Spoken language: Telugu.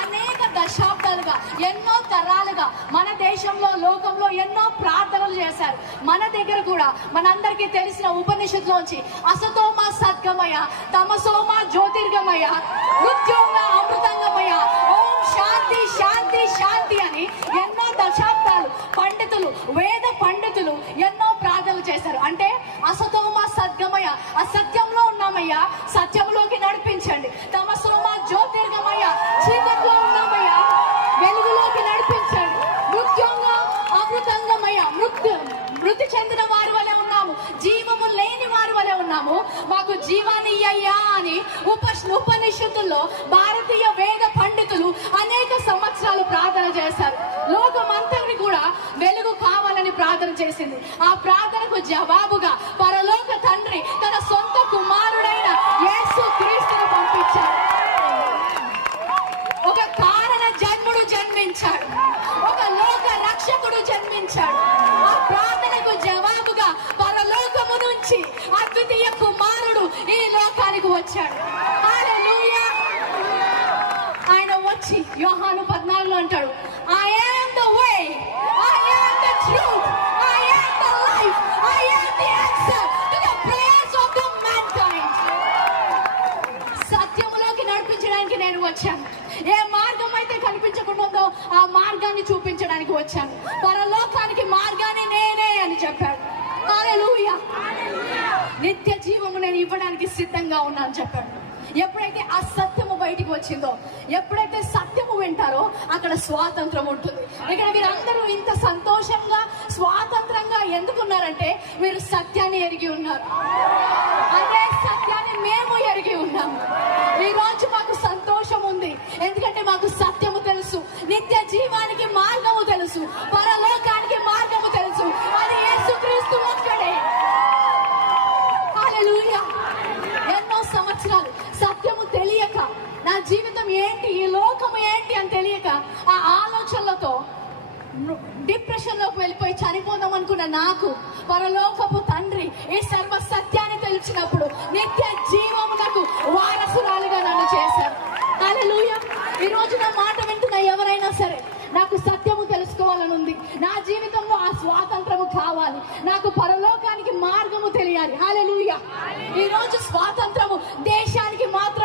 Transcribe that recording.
అనేక దశాబ్దాలుగా, ఎన్నో తరాలుగా మన దేశంలో, లోకంలో ఎన్నో ప్రార్థనలు చేశారు. మన దగ్గర కూడా మనందరికీ తెలిసిన ఉపనిషత్తులోంచి అసతోమ సద్గమయ, తమసోమ జ్యోతిర్గమయ, మృత్యోమ అమృతంగమయ, ఓం శాంతి శాంతి శాంతి అని ఎన్నో దశాబ్దాలు పండితులు, వేద పండితులు ఎన్నో ప్రార్థనలు చేశారు. అంటే అసతోమ సద్గమయ, అసత్యంలో ఉన్నామయ్యా, సత్యంలోకి నడిపించండి. తమసోమ జ్యోతిర్గమయ, చీకట్లో ఉన్నామయ్యా, వెలుగులోకి నడిపించండి. మృత్యోంగ అమృతంగమయ, మృతి చెందిన వారి వలె ఉన్నాము, జీవము లేని వారి వలె ఉన్నాము, మాకు జీవాన్ని ఇయ్యయ్యా అని ఉపనిషత్తుల్లో భారతీయ వేద పండితులు అనేక సంవత్సరాలు ప్రార్థన చేశారు. లోకమంతటిని కూడా వెలుగు కావాలని ప్రార్థన చేసింది. ఆ ప్రార్థనకు జవాబుగా పరలోక తండ్రి తన సొంత కుమారుడైన యేసు క్రీస్తును పంపించాడు. ఒక కారణ జన్ముడు జన్మించాడు, ఒక లోక రక్షకుడు జన్మించాడు. ఆ ప్రార్థనకు జవాబుగా పరలోకము నుంచి అద్వితీయ కుమారుడు ఈ లోకానికి వచ్చాడు. హల్లెలూయా. ఆయన వచ్చి యోహాను 14లో అంటాడు, I am the way, I am the truth, I am the life, I am the answer to the prayers of the mankind. సత్యములోకి నడిపించడానికి నేను వచ్చాను. ఏ మార్గం అయితే కనిపించకుండా ఉందో ఆ మార్గాన్ని చూపించడానికి వచ్చాను. పరలోకానికి మార్గాన్ని నేనే అని చెప్పాడు. హల్లెలూయా. నిత్య జీవము నేను ఇవ్వడానికి సిద్ధంగా ఉన్నాను చెప్పాడు. ఎప్పుడైతే ఆ సత్యము బయటికి వచ్చిందో, ఎప్పుడైతే సత్యము వింటారో అక్కడ స్వాతంత్రం ఉంటుంది. ఇక్కడ మీరందరూ ఇంత సంతోషంగా, స్వాతంత్రంగా ఎందుకున్నారంటే మీరు సత్యాన్ని ఎరిగి ఉన్నారు. అదే సత్యాన్ని మేము ఎరిగి ఉన్నాము. ఈ రోజు మాకు సంతోషం ఉంది, ఎందుకంటే మాకు సత్యము తెలుసు, నిత్య జీవానికి మార్గము తెలుసు, పరలోకానికి మార్గము తెలుసు. అది యేసుక్రీస్తు ఒక్కడే. హల్లెలూయా. ఎన్నో సంవత్సరాలు సత్యము తెలియక, నా జీవితం ఏంటి, ఈ లోకము ఏంటి అని తెలియక ఆ ఆలోచనలతో డిప్రెషన్ లోకి వెళ్ళిపోయి చనిపోదాం అనుకున్న నాకు పరలోకపు తండ్రి ఈ సర్వ సత్యాన్ని తెలిసినప్పుడు నిత్య జీవమునకు వారసురాలుగా నన్ను చేశారు. హల్లెలూయా. ఈ రోజు నా మాట వింటున్న ఎవరైనా సరే, నాకు సత్యము తెలుసుకోవాలని ఉంది, నా జీవితంలో ఆ స్వాతంత్రము కావాలి, నాకు పరలోకానికి మార్గము తెలియాలి. హల్లెలూయా. ఈ రోజు స్వాతంత్రము దేశానికి మాత్రం